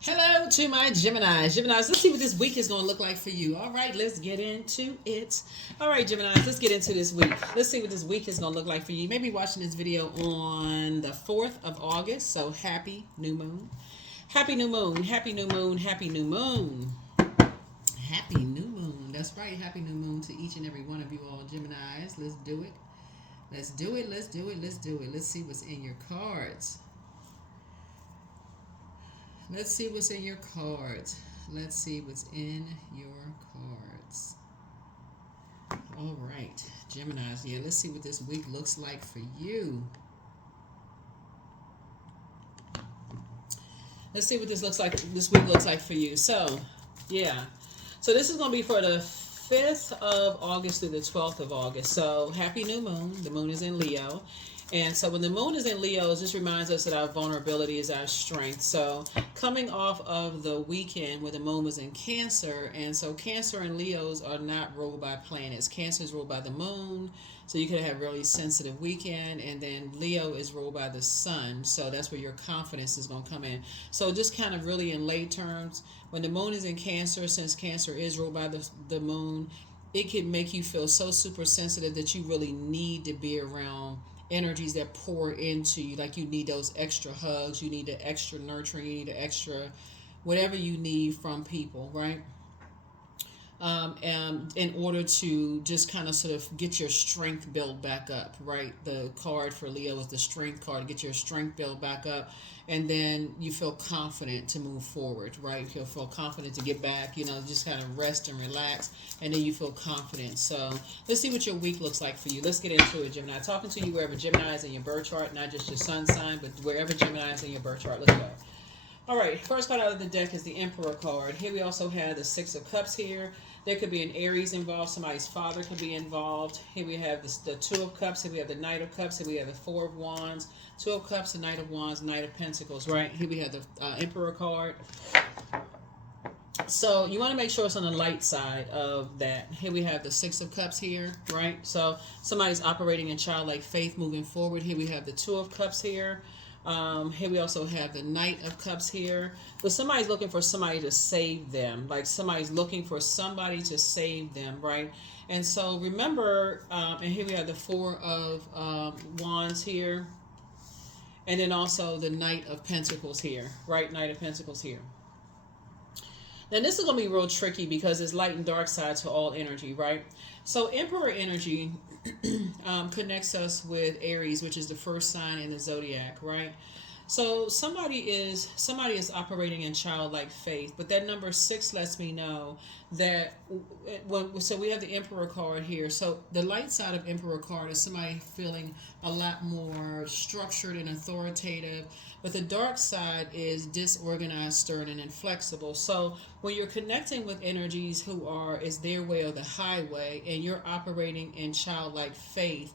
Hello to my Geminis. Geminis, let's see what this week is going to look like for you. All right, let's get into it. All right, Geminis, let's get into this week. Let's see what this week is going to look like for you. You may be watching this video on the 4th of August, so happy new moon. Happy new moon, happy new moon, happy new moon. Happy new moon. That's right, happy new moon to each and every one of you all, Geminis. Let's do it. Let's do it, let's do it, let's do it. Let's see what's in your cards. Let's see what's in your cards. Let's see what's in your cards. All right, Geminis. Yeah, let's see what this week looks like for you. Let's see what this looks like. This week looks like for you. So, yeah. So this is going to be for the 5th of August through the 12th of August. So happy new moon. The moon is in Leo. And so when the moon is in Leo, it just reminds us that our vulnerability is our strength. So coming off of the weekend where the moon was in Cancer, and so Cancer and Leos are not ruled by planets. Cancer is ruled by the moon, so you could have really sensitive weekend, and then Leo is ruled by the sun, so that's where your confidence is going to come in. So just kind of really in lay terms, when the moon is in Cancer, since Cancer is ruled by the moon, it can make you feel so super sensitive that you really need to be around energies that pour into you. Like you need those extra hugs, you need the extra nurturing, you need the extra whatever you need from people, right? And in order to just kind of sort of get your strength built back up, right? The card for Leo is the strength card, get your strength built back up, and then you feel confident to move forward, right? You'll feel confident to get back, just kind of rest and relax, and then you feel confident. So let's see what your week looks like for you. Let's get into it, Gemini. Talking to you wherever Gemini is in your birth chart, not just your sun sign, but wherever Gemini is in your birth chart. Let's go. All right, first card out of the deck is the Emperor card. Here we also have the Six of Cups here. There could be an Aries involved. Somebody's father could be involved. Here we have the Two of Cups. Here we have the Knight of Cups. Here we have the Four of Wands. Two of Cups, the Knight of Wands, Knight of Pentacles, right? Here we have the Emperor card. So you want to make sure it's on the light side of that. Here we have the Six of Cups here, right? So somebody's operating in childlike faith moving forward. Here we have the Two of Cups here. Here we also have the Knight of Cups here. So somebody's looking for somebody to save them. Like somebody's looking for somebody to save them, right? And so remember, and here we have the Four of Wands here. And then also the Knight of Pentacles here, right? Knight of Pentacles here. Now this is going to be real tricky because it's light and dark side to all energy, right? So Emperor energy connects us with Aries, which is the first sign in the zodiac, right? So somebody is operating in childlike faith, but that number 6 lets me know that so we have the Emperor card here. So the light side of Emperor card is somebody feeling a lot more structured and authoritative, but the dark side is disorganized, stern, and inflexible. So when you're connecting with energies who is their way or the highway, and you're operating in childlike faith,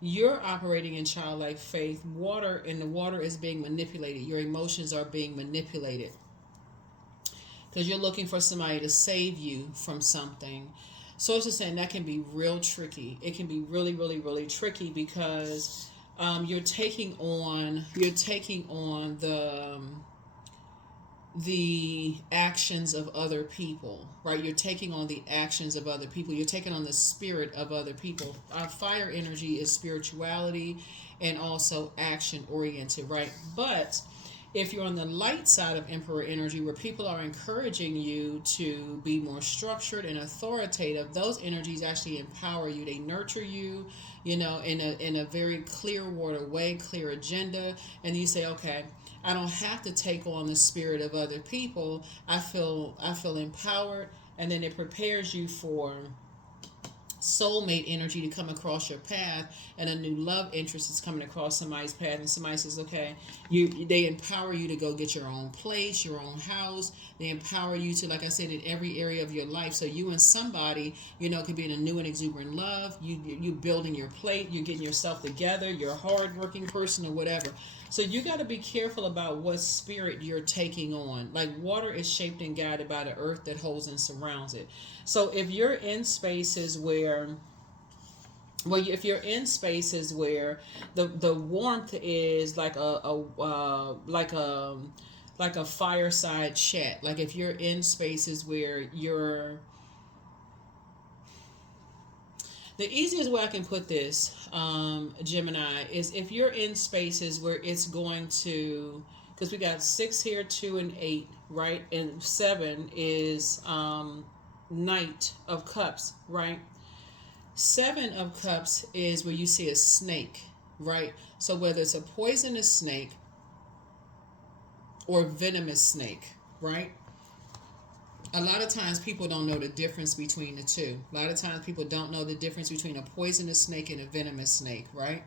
you're operating in childlike faith. The water is being manipulated. Your emotions are being manipulated because you're looking for somebody to save you from something. So it's just saying that can be real tricky. It can be really, really, really tricky because you're taking on the actions of other people, right? You're taking on the actions of other people. You're taking on the spirit of other people. Our fire energy is spirituality and also action oriented, right? But if you're on the light side of Emperor energy, where people are encouraging you to be more structured and authoritative, those energies actually empower you. They nurture you, in a very clear water way, clear agenda. And you say, okay, I don't have to take on the spirit of other people. I feel empowered, and then it prepares you for soulmate energy to come across your path, and a new love interest is coming across somebody's path, and somebody says, okay, they empower you to go get your own place, your own house. They empower you to, like I said, in every area of your life. So you and somebody, could be in a new and exuberant love. You building your plate, you're getting yourself together, you're a hardworking person or whatever. So you got to be careful about what spirit you're taking on. Like water is shaped and guided by the earth that holds and surrounds it. So if you're in spaces where if you're in spaces where the warmth is like like a fireside chat. Like if you're in spaces where you're, the easiest way I can put this, Gemini, is if you're in spaces where it's going to, because we got 6 here, 2 and 8, right? And 7 is Knight of Cups, right? 7 of Cups is where you see a snake, right? So whether it's a poisonous snake or venomous snake, right? A lot of times people don't know the difference between the two. A lot of times people don't know the difference between a poisonous snake and a venomous snake, right?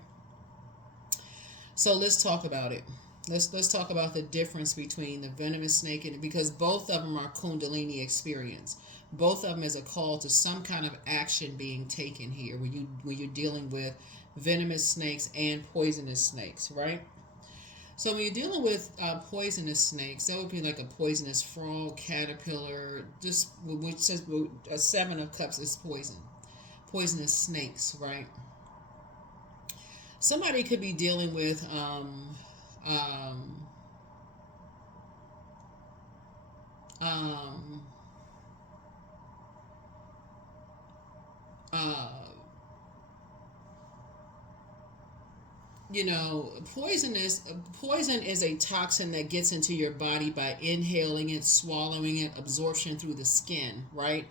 So let's talk about it. Let's talk about the difference between the venomous snake and, because both of them are Kundalini experience. Both of them is a call to some kind of action being taken here when you're dealing with venomous snakes and poisonous snakes, right? So when you're dealing with poisonous snakes, that would be like a poisonous frog, caterpillar, just which says a 7 of Cups is poison. Poisonous snakes, right? Somebody could be dealing with um, uh, poison is a toxin that gets into your body by inhaling it, swallowing it, absorption through the skin, right?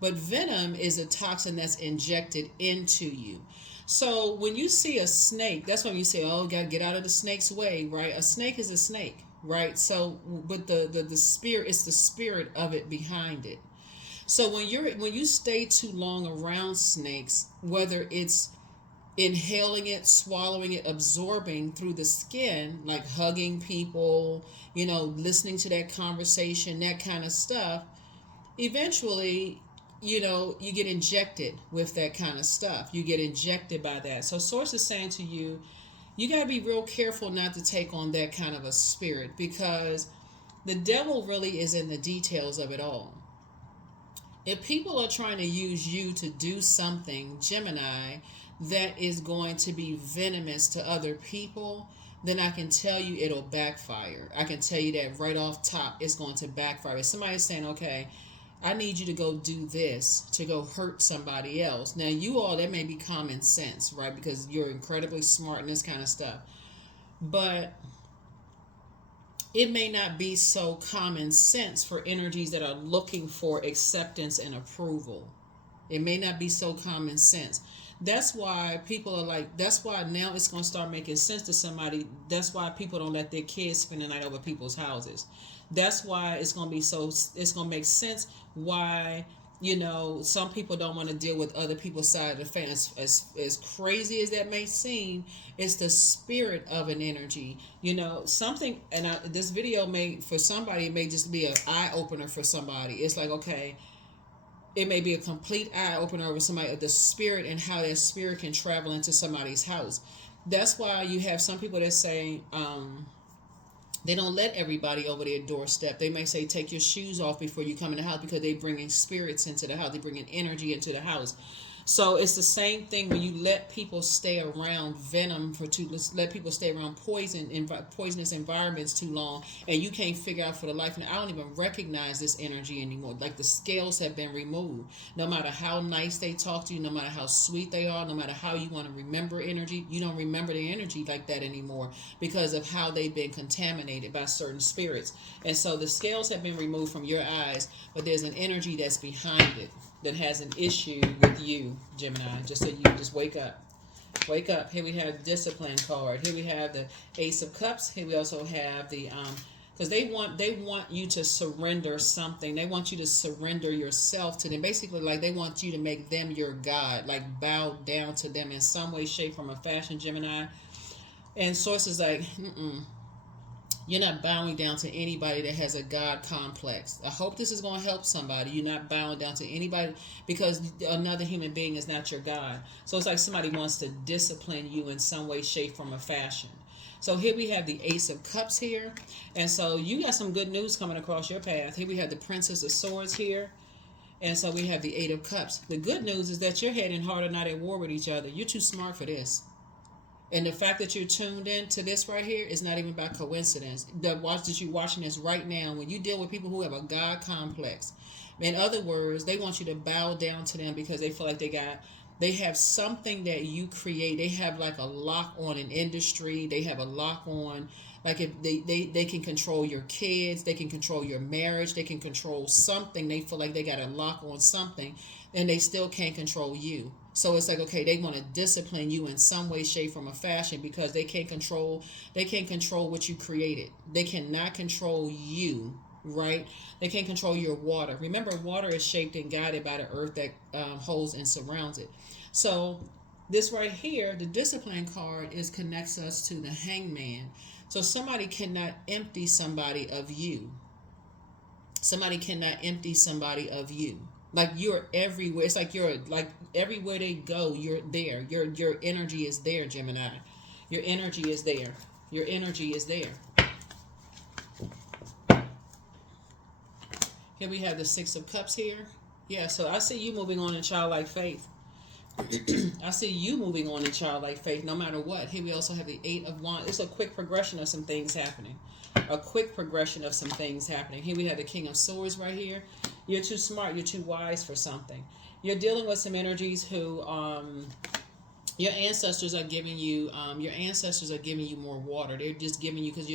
But venom is a toxin that's injected into you. So when you see a snake, that's when you say, oh, gotta get out of the snake's way, right? A snake is a snake, right? So but the spirit, it's the spirit of it behind it. So when you stay too long around snakes, whether it's inhaling it, swallowing it, absorbing through the skin, like hugging people, listening to that conversation, that kind of stuff, eventually, you get injected with that kind of stuff. You get injected by that. So Source is saying to you, you got to be real careful not to take on that kind of a spirit, because the devil really is in the details of it all. If people are trying to use you to do something, Gemini, that is going to be venomous to other people, then I can tell you it'll backfire. I can tell you that right off top, it's going to backfire. If somebody's saying, okay, I need you to go do this to go hurt somebody else. Now, that may be common sense, right? Because you're incredibly smart and this kind of stuff. But it may not be so common sense for energies that are looking for acceptance and approval. It may not be so common sense. That's why people are like, that's why now it's going to start making sense to somebody. That's why people don't let their kids spend the night over people's houses. That's why it's going to make sense why, some people don't want to deal with other people's side of the fence. As crazy as that may seem, it's the spirit of an energy, something. And this video for somebody, it may just be an eye opener for somebody. It's like, okay, it may be a complete eye opener over somebody, the spirit, and how that spirit can travel into somebody's house. That's why you have some people that say, they don't let everybody over their doorstep. They may say, take your shoes off before you come in the house, because they bringing spirits into the house. They bringing energy into the house. So it's the same thing when you let people stay around venom let people stay around poisonous environments too long, and you can't figure out for the life. And I don't even recognize this energy anymore. Like the scales have been removed. No matter how nice they talk to you, no matter how sweet they are, no matter how you want to remember energy, you don't remember the energy like that anymore because of how they've been contaminated by certain spirits. And so the scales have been removed from your eyes, but there's an energy that's behind it that has an issue with you, Gemini. Just so you just wake up. Wake up. Here we have the Discipline card. Here we have the Ace of Cups. Here we also have the because they want you to surrender something. They want you to surrender yourself to them. Basically, like they want you to make them your God, like bow down to them in some way, shape, form, or fashion, Gemini. And Source is like, you're not bowing down to anybody that has a God complex. I hope this is going to help somebody. You're not bowing down to anybody because another human being is not your God. So it's like somebody wants to discipline you in some way, shape, form, or fashion. So here we have the Ace of Cups here. And so you got some good news coming across your path. Here we have the Princess of Swords here. And so we have the Eight of Cups. The good news is that you're heading hard and not at war with each other. You're too smart for this. And the fact that you're tuned in to this right here is not even by coincidence. The watch that you're watching this right now, when you deal with people who have a God complex, in other words, they want you to bow down to them because they feel like they have something that you create. They have like a lock on an industry. They have a lock on, like, if they can control your kids, they can control your marriage, they can control something. They feel like they got a lock on something, and they still can't control you. So it's like, okay, they want to discipline you in some way, shape, form, or fashion because they can't control what you created. They cannot control you, right? They can't control your water. Remember, water is shaped and guided by the earth that holds and surrounds it. So this right here, the discipline card, is connects us to the hangman. So somebody cannot empty somebody of you. Somebody cannot empty somebody of you. Like, you're everywhere. It's like you're like everywhere they go, you're there. Your energy is there, Gemini. Your energy is there. Your energy is there. Here we have the Six of Cups here. Yeah, so I see you moving on in childlike faith. I see you moving on in childlike faith no matter what. Here we also have the Eight of Wands. It's a quick progression of some things happening. A quick progression of some things happening. Here we have the King of Swords right here. You're too smart. You're too wise for something. You're dealing with some energies who your ancestors are giving you more water. They're just giving you, because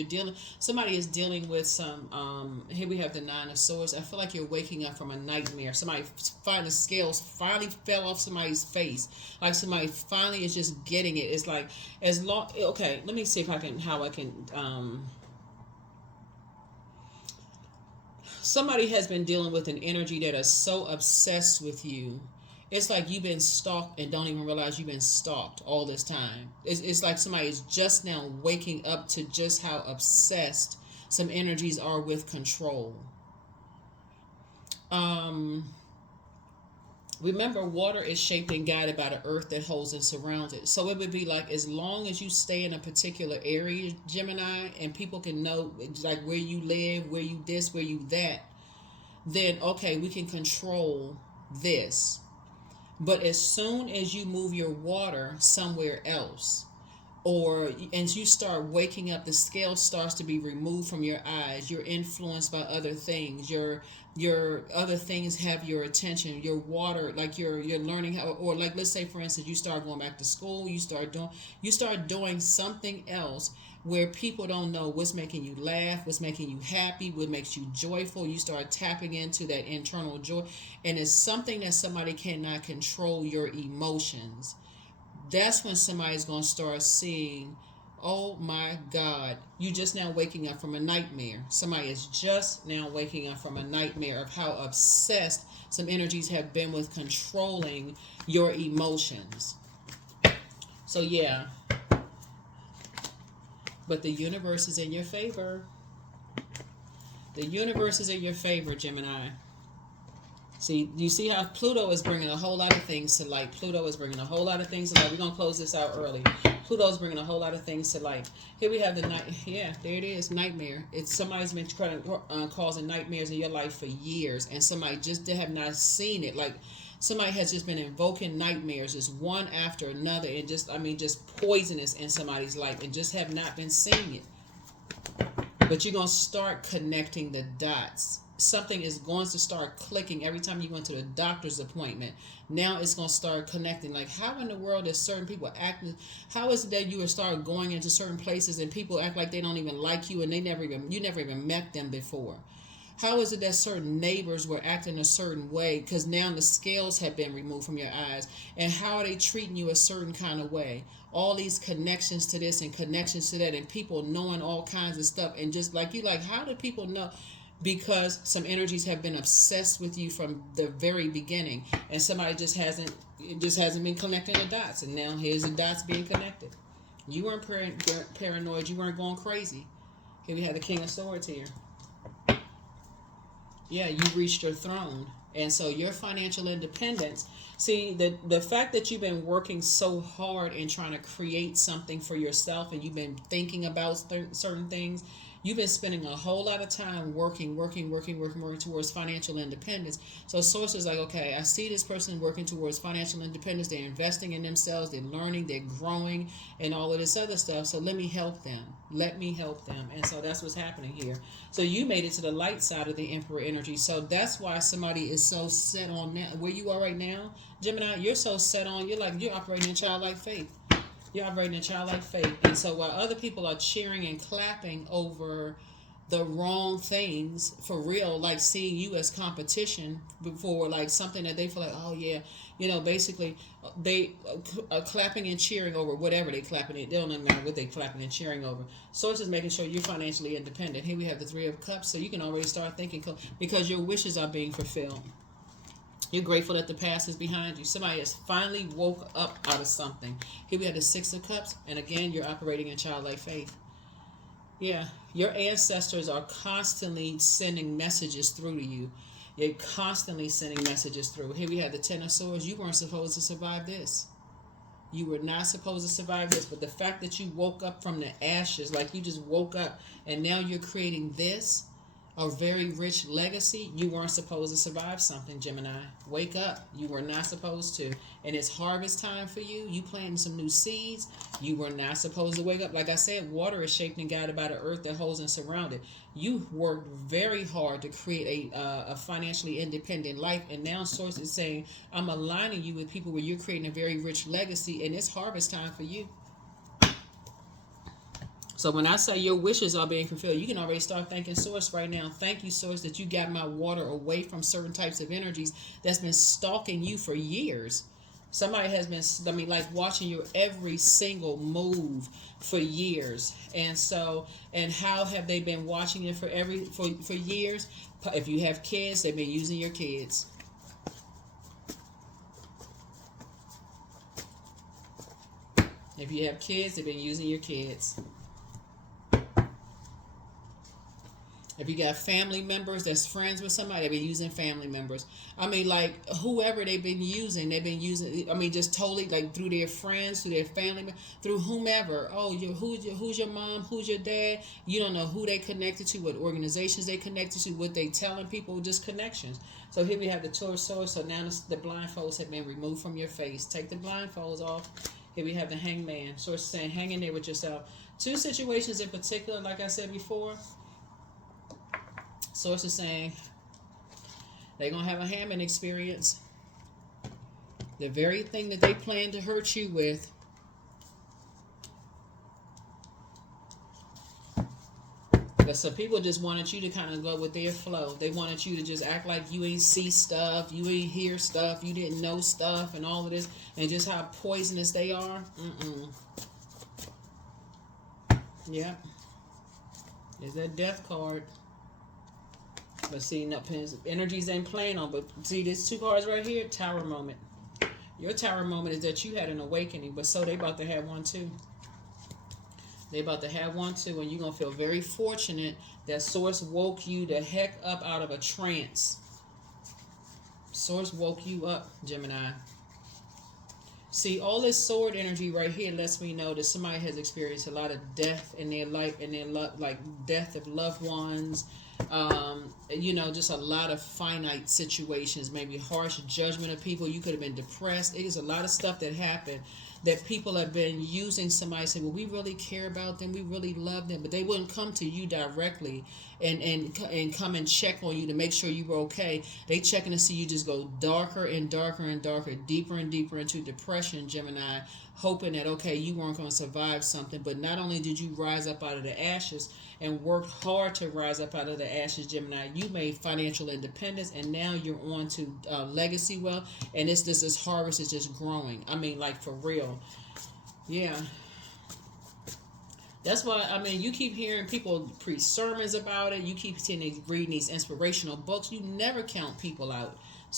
somebody is dealing with some here we have the Nine of Swords. I feel like you're waking up from a nightmare. Somebody the scales finally fell off somebody's face. Like somebody finally is just getting it. It's like, okay, let me see if I can somebody has been dealing with an energy that is so obsessed with you. It's like you've been stalked and don't even realize you've been stalked all this time. It's like somebody is just now waking up to just how obsessed some energies are with control. Remember, water is shaped and guided by the earth that holds and surrounds it. So it would be like, as long as you stay in a particular area, Gemini, and people can know like where you live, where you this, where you that, then okay, we can control this. But as soon as you move your water somewhere else, and you start waking up, the scale starts to be removed from your eyes. You're influenced by other things. Your other things have your attention. Your water, like you're learning how, or like, let's say for instance, you start going back to school. You start doing something else where people don't know what's making you laugh, what's making you happy, what makes you joyful. You start tapping into that internal joy, and it's something that somebody cannot control your emotions. That's when somebody's going to start seeing, oh my God, you just now waking up from a nightmare. Somebody is just now waking up from a nightmare of how obsessed some energies have been with controlling your emotions. So yeah. But the universe is in your favor. The universe is in your favor, Gemini. See, you see how Pluto is bringing a whole lot of things to light. Pluto is bringing a whole lot of things to light. We're going to close this out early. Pluto is bringing a whole lot of things to light. Here we have the night. Yeah, there it is. Nightmare. It's somebody's been causing nightmares in your life for years, and somebody just have not seen it. Like, somebody has just been invoking nightmares, just one after another, and just poisonous in somebody's life, and just have not been seeing it. But you're going to start connecting the dots. Something is going to start clicking every time you go into the doctor's appointment. Now it's going to start connecting. Like, how in the world is certain people acting? How is it that you will start going into certain places and people act like they don't even like you, and you never even met them before? How is it that certain neighbors were acting a certain way because now the scales have been removed from your eyes? And how are they treating you a certain kind of way? All these connections to this and connections to that, and people knowing all kinds of stuff. And just like how do people know? Because some energies have been obsessed with you from the very beginning, and somebody just hasn't been connecting the dots, and now here's the dots being connected. You weren't paranoid. You weren't going crazy. Here we have the King of Swords here. Yeah, you reached your throne. And so your financial independence, see, the fact that you've been working so hard and trying to create something for yourself, and you've been thinking about certain things, You've been spending a whole lot of time working towards financial independence. So source is like, okay, I see this person working towards financial independence. They're investing in themselves. They're learning. They're growing, and all of this other stuff. So let me help them. Let me help them. And so that's what's happening here. So you made it to the light side of the Emperor energy. So that's why somebody is so set on now, where you are right now, Gemini. You're so set on. You're operating in childlike faith. You're operating in childlike faith. And so while other people are cheering and clapping over the wrong things, for real, like seeing you as competition before, like something that they feel like, oh yeah, basically they are clapping and cheering over whatever they clapping it. They don't even matter what they clapping and cheering over. Source is making sure you're financially independent. Here we have the Three of Cups, so you can already start thinking, because your wishes are being fulfilled. You're grateful that the past is behind you. Somebody has finally woke up out of something. Here we have the Six of Cups. And again, you're operating in childlike faith. Yeah. Your ancestors are constantly sending messages through to you. You're constantly sending messages through. Here we have the Ten of Swords. You weren't supposed to survive this. You were not supposed to survive this. But the fact that you woke up from the ashes, like you just woke up, and now you're creating this, a very rich legacy. You weren't supposed to survive something, Gemini. Wake up. You were not supposed to. And it's harvest time for you. You planting some new seeds. You were not supposed to wake up. Like I said, water is shaped and guided by the earth that holds and surrounded. You worked very hard to create a financially independent life. And now Source is saying, I'm aligning you with people where you're creating a very rich legacy. And it's harvest time for you. So when I say your wishes are being fulfilled, you can already start thanking Source right now. Thank you, Source, that you got my water away from certain types of energies that's been stalking you for years. Somebody has been, like watching your every single move for years. And how have they been watching it for years? If you have kids, they've been using your kids. If you have kids, they've been using your kids. If you got family members that's friends with somebody, they've been using family members. Like whoever they've been using, just totally like through their friends, through their family, through whomever. Oh, who's your mom? Who's your dad? You don't know who they connected to, what organizations they connected to, what they telling people, just connections. So here we have the Taurus Sword. So now the blindfolds have been removed from your face. Take the blindfolds off. Here we have the Hangman. So it's saying, hang in there with yourself. Two situations in particular, like I said before. Source is saying they're going to have a Hammond experience. The very thing that they plan to hurt you with. But some people just wanted you to kind of go with their flow. They wanted you to just act like you ain't see stuff, you ain't hear stuff, you didn't know stuff and all of this. And just how poisonous they are. Yeah. There's that Death card. But see, no, energies ain't playing on. But see, these two cards right here, Tower moment. Your Tower moment is that you had an awakening, but so they about to have one too. They about to have one too, and you're gonna feel very fortunate that Source woke you the heck up out of a trance. Source woke you up, Gemini. See, all this sword energy right here lets me know that somebody has experienced a lot of death in their life, like death of loved ones. Just a lot of finite situations, maybe harsh judgment of people. You could have been depressed. It is a lot of stuff that happened that people have been using. Somebody say, well, we really care about them, we really love them, but they wouldn't come to you directly and come and check on you to make sure you were okay. They checking to see you just go darker and darker and darker, deeper and deeper into depression, Gemini, hoping that, okay, you weren't going to survive something. But not only did you rise up out of the ashes and worked hard to rise up out of the ashes, Gemini, you made financial independence, and now you're on to legacy wealth, and this harvest is just growing. Like for real. Yeah. That's why, you keep hearing people preach sermons about it. You keep reading these inspirational books. You never count people out.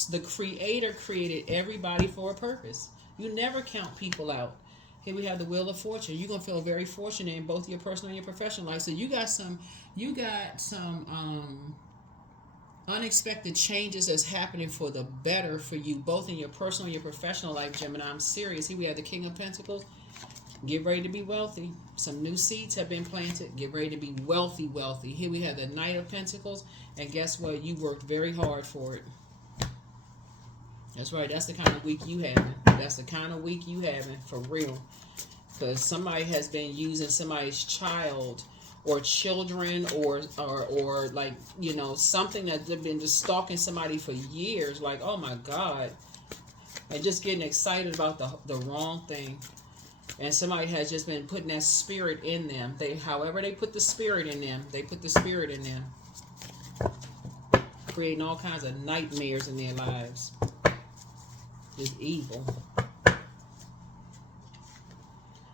The Creator created everybody for a purpose. You never count people out. Here we have the Wheel of Fortune. You're gonna feel very fortunate in both your personal and your professional life. So you got some unexpected changes that's happening for the better for you, both in your personal and your professional life, Gemini. I'm serious. Here we have the King of Pentacles. Get ready to be wealthy. Some new seeds have been planted. Get ready to be wealthy, wealthy. Here we have the Knight of Pentacles. And guess what? You worked very hard for it. That's right. That's the kind of week you having. That's the kind of week you having, for real. Because somebody has been using somebody's child or children or like, you know, something that they've been just stalking somebody for years. Like, oh my God. And just getting excited about the wrong thing. And somebody has just been putting that spirit in them. However they put the spirit in them, they put the spirit in them. Creating all kinds of nightmares in their lives. It's evil.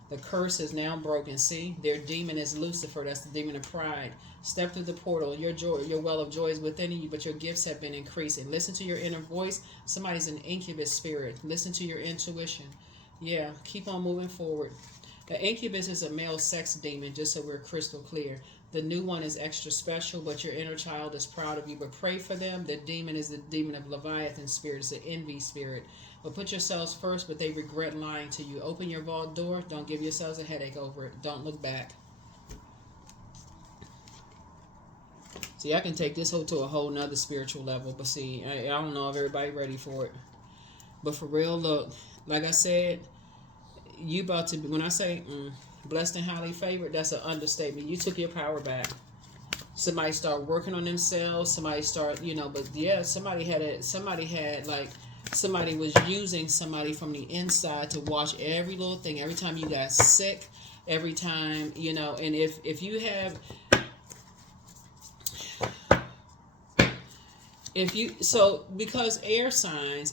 The curse is now broken. See, their demon is Lucifer. That's the demon of pride. Step through the portal. Your joy, your well of joy is within you, but your gifts have been increasing. Listen to your inner voice. Somebody's an incubus spirit. Listen to your intuition. Yeah, keep on moving forward. The incubus is a male sex demon, just so we're crystal clear. The new one is extra special, but your inner child is proud of you. But pray for them. The demon is the demon of Leviathan spirit. It's an envy spirit. But put yourselves first, but they regret lying to you. Open your vault door. Don't give yourselves a headache over it. Don't look back. See, I can take this whole to a whole nother spiritual level. But see, I don't know if everybody ready for it. But for real, look, like I said, you about to be, when I say blessed and highly favored, that's an understatement. You took your power back. Somebody start working on themselves. Somebody start, you know, but yeah, somebody was using somebody from the inside to watch every little thing. Every time you got sick, every time, you know, and if you have, because air signs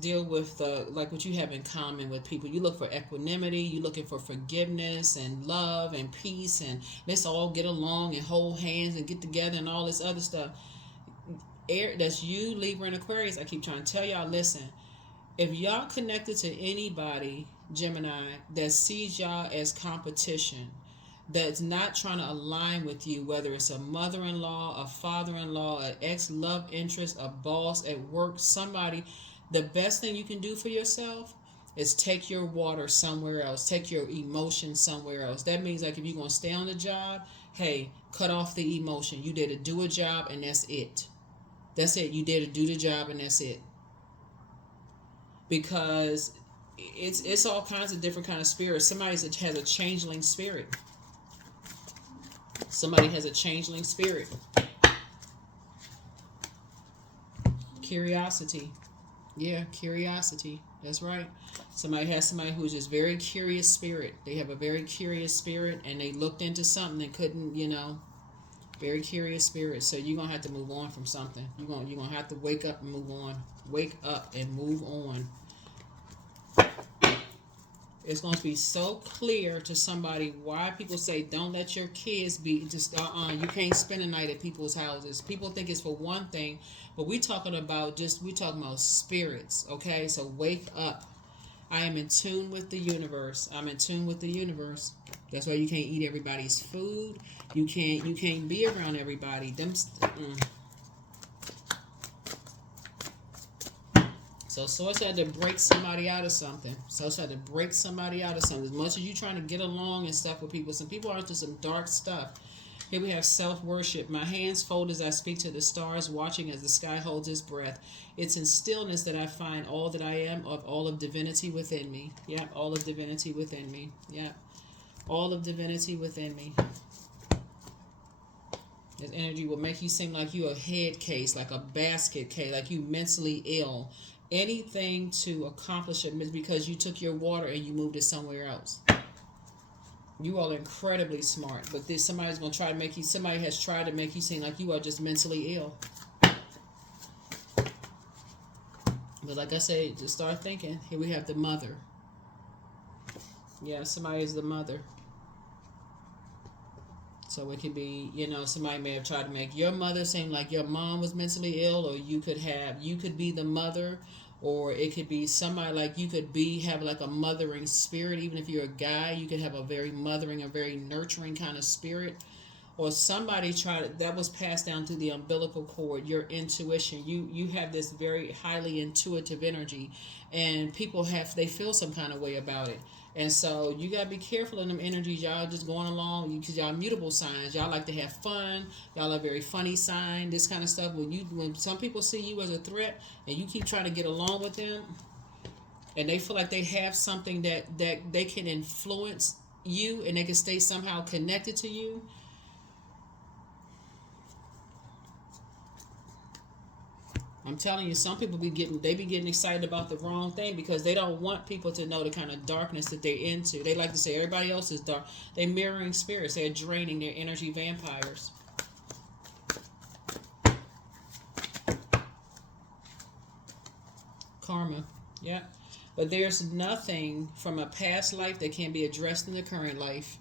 deal with like what you have in common with people. You look for equanimity, you looking for forgiveness and love and peace, and let's all get along and hold hands and get together and all this other stuff. Air, that's you, Libra and Aquarius. I keep trying to tell y'all, listen, if y'all connected to anybody, Gemini, that sees y'all as competition, that's not trying to align with you, whether it's a mother-in-law, a father-in-law, an ex-love interest, a boss at work, somebody, the best thing you can do for yourself is take your water somewhere else. Take your emotion somewhere else. That means, like, if you're going to stay on the job, hey, cut off the emotion. You did to do a job, and that's it. That's it. You did to do the job, and that's it. Because it's all kinds of different kind of spirits. Somebody has a changeling spirit. Somebody has a changeling spirit. Curiosity. Yeah, curiosity. That's right. Somebody who's just very curious spirit. They have a very curious spirit, and they looked into something and couldn't, you know, very curious spirit. So you're going to have to move on from something. You're going to have to wake up and move on. Wake up and move on. It's going to be so clear to somebody why people say don't let your kids be just you can't spend a night at people's houses. People think it's for one thing, but we're talking about spirits, okay? So wake up. I am in tune with the universe. I'm in tune with the universe. That's why you can't eat everybody's food. You can't be around everybody. So Source had to break somebody out of something. Source had to break somebody out of something. As much as you trying to get along and stuff with people, some people are into some dark stuff. Here we have self-worship. My hands fold as I speak to the stars, watching as the sky holds its breath. It's in stillness that I find all that I am, of all of divinity within me. Yeah, all of divinity within me. Yeah, all of divinity within me. This energy will make you seem like you a head case, like a basket case, like you mentally ill. Anything to accomplish it because you took your water and you moved it somewhere else. You all are incredibly smart, but somebody's going to try to make you, somebody has tried to make you seem like you are just mentally ill. But like I said, just start thinking. Here we have the mother. Yeah, somebody is the mother. So it could be, you know, somebody may have tried to make your mother seem like your mom was mentally ill, or you could be the mother, or it could be somebody like you could have like a mothering spirit. Even if you're a guy, you could have a very mothering, a very nurturing kind of spirit. Or somebody that was passed down through the umbilical cord, your intuition. You have this very highly intuitive energy, and people they feel some kind of way about it. And so you gotta be careful in them energies. Y'all just going along because y'all mutable signs. Y'all like to have fun. Y'all are very funny sign. This kind of stuff. When some people see you as a threat and you keep trying to get along with them, and they feel like they have something that they can influence you and they can stay somehow connected to you. I'm telling you, some people be getting excited about the wrong thing because they don't want people to know the kind of darkness that they're into. They like to say everybody else is dark. They're mirroring spirits. They're draining their energy vampires. Karma. Yeah. But there's nothing from a past life that can be addressed in the current life.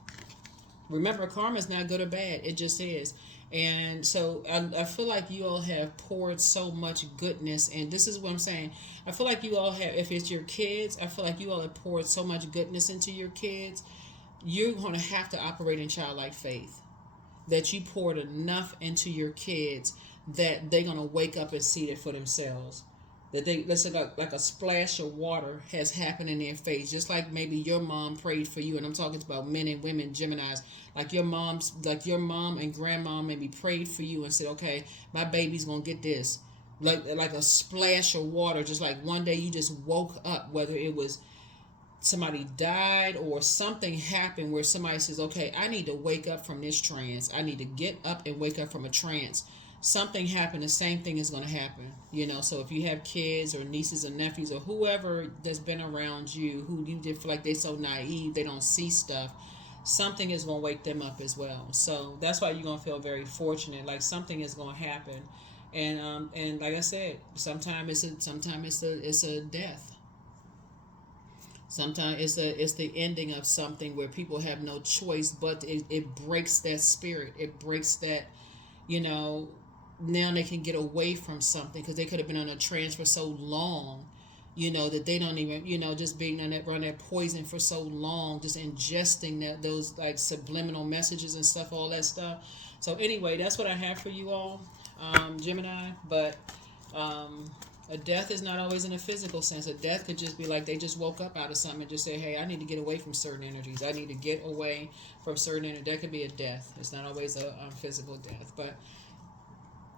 Remember, karma is not good or bad. It just is. And so I feel like you all have poured so much goodness. And this is what I'm saying. I feel like you all have, if it's your kids, I feel like you all have poured so much goodness into your kids. You're going to have to operate in childlike faith. That you poured enough into your kids that they're going to wake up and see it for themselves. That they, let's say, like a splash of water has happened in their face, just like maybe your mom prayed for you. And I'm talking about men and women, Geminis, like your mom and grandma maybe prayed for you and said, okay, my baby's gonna get this, like a splash of water. Just like one day you just woke up, whether it was somebody died or something happened where somebody says, okay, I need to wake up from this trance. I need to get up and wake up from a trance. Something happened, the same thing is going to happen. So if you have kids or nieces or nephews or whoever that's been around you who you did feel like they're so naive, they don't see stuff, something is going to wake them up as well. So that's why you're going to feel very fortunate, like something is going to happen. And like I said, sometimes it's a death. Sometimes it's the ending of something where people have no choice, but it breaks that spirit. It breaks that, now they can get away from something because they could have been on a trance for so long, that they don't even, just being on run that poison for so long, just ingesting those like subliminal messages and stuff, all that stuff. So anyway, that's what I have for you all, Gemini. But a death is not always in a physical sense. A death could just be like they just woke up out of something and just say, hey, I need to get away from certain energies. I need to get away from certain energies. That could be a death. It's not always a physical death. But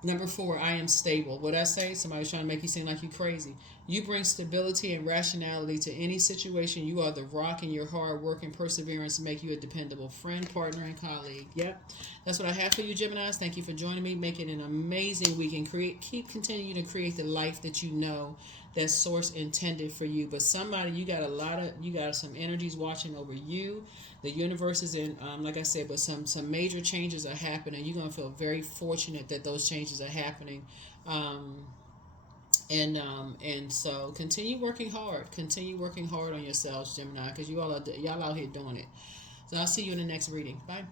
number 4, I am stable. What I say, somebody's trying to make you seem like you crazy. You bring stability and rationality to any situation. You are the rock, and your hard work and perseverance make you a dependable friend, partner, and colleague. Yep. That's what I have for you, Geminis. Thank you for joining me. Make it an amazing week and keep continuing to create the life that you know that source intended for you. But somebody, you got some energies watching over you. The universe is in, like I said, but some major changes are happening. You're going to feel very fortunate that those changes are happening. And so continue working hard. Continue working hard on yourselves, Gemini, because y'all out here doing it. So I'll see you in the next reading. Bye.